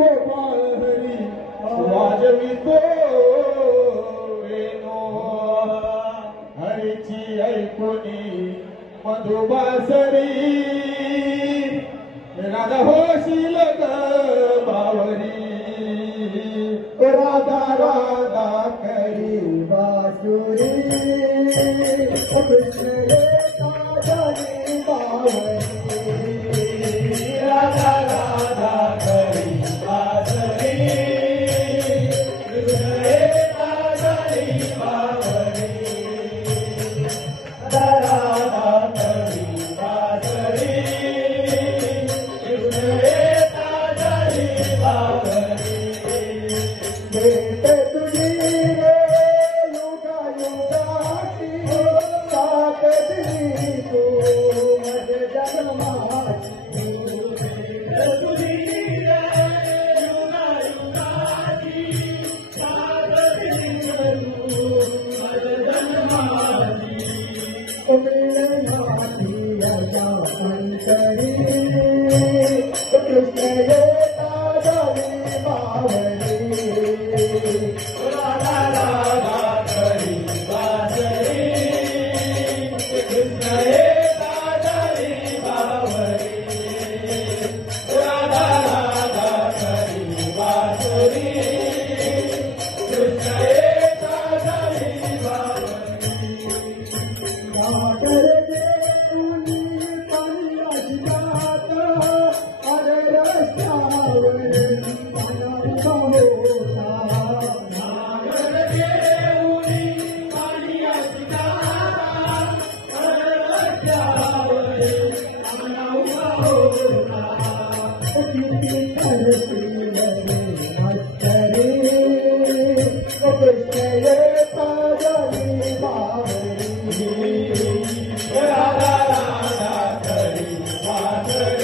गोपाळ हरी वाजवितो वेणो हरीची ऐकुनी मधुबासरी राधा होशील ग बावरी राधा राधा करी बासुरी कृष्ण राधानी बावरी राधा राधा करी बासुरी कृष्ण राधानी बावरी राधा राधा करी बासुरी राधा राधा करी बासुरी